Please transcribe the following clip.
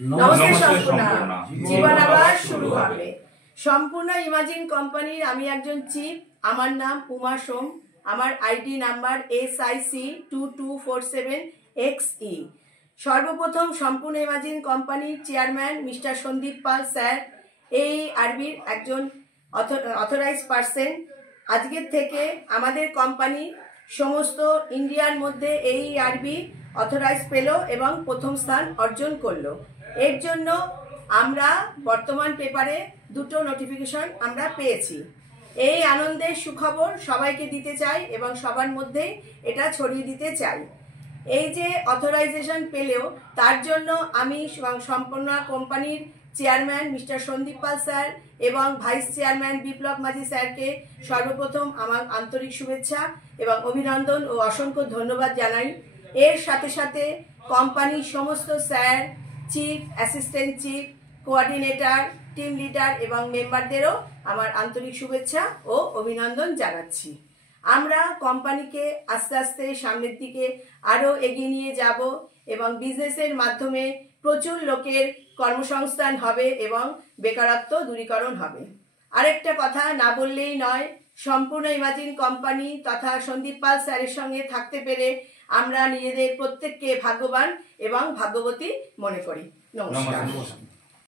নমস্তে সম্পূর্ণা। জীবন আবার শুরু হবে। সম্পূর্ণ ইমাজিন কোম্পানির আমি একজন চিফ। আমার নাম উমা সোম। আমার আইডি নাম্বার SIC2247XE। সর্বপ্রথম সম্পূর্ণ ইমাজিন কোম্পানির চেয়ারম্যান মিস্টার সন্দীপ পাল স্যার, AERB-র একজন অথরাইজ পার্সন, আজকের থেকে আমাদের কোম্পানি সমস্ত ইন্ডিয়ার মধ্যে AERB অথরাইজ পেল এবং প্রথম স্থান অর্জন করলো। এর জন্য আমরা বর্তমান পেপারে দুটো নোটিফিকেশন আমরা পেয়েছি। এই আনন্দের সুখবর সবাইকে দিতে চাই এবং সবার মধ্যে এটা ছড়িয়ে দিতে চাই। এই যে অথরাইজেশন পেলেও তার জন্য আমি সম্পূর্ণ কোম্পানির চেয়ারম্যান মিস্টার সন্দীপ পাল স্যার এবং ভাইস চেয়ারম্যান বিপ্লব মাঝি স্যারকে সর্বপ্রথম আমার আন্তরিক শুভেচ্ছা এবং অভিনন্দন ও অসংখ্য ধন্যবাদ জানাই। এর সাথে সাথে কোম্পানির সমস্ত sir, chief, assistant chief, coordinator, team leader এবং মেম্বারদেরও আমার আন্তরিক শুভেচ্ছা ও অভিনন্দন জানাচ্ছি। আমরা কোম্পানিকে আস্তে আস্তে সামনের দিকে আরও এগিয়ে নিয়ে যাব এবং বিজনেসের মাধ্যমে প্রচুর লোকের কর্মসংস্থান হবে এবং বেকারত্ব দূরীকরণ হবে। আরেকটা কথা না বললেই নয়, সম্পূর্ণ ইমাজিন কোম্পানি তথা সন্দীপ পাল স্যারের সঙ্গে থাকতে পেরে আমরা নিজেদের প্রত্যেককে ভাগ্যবান এবং ভাগ্যবতী মনে করি। নমস্কার।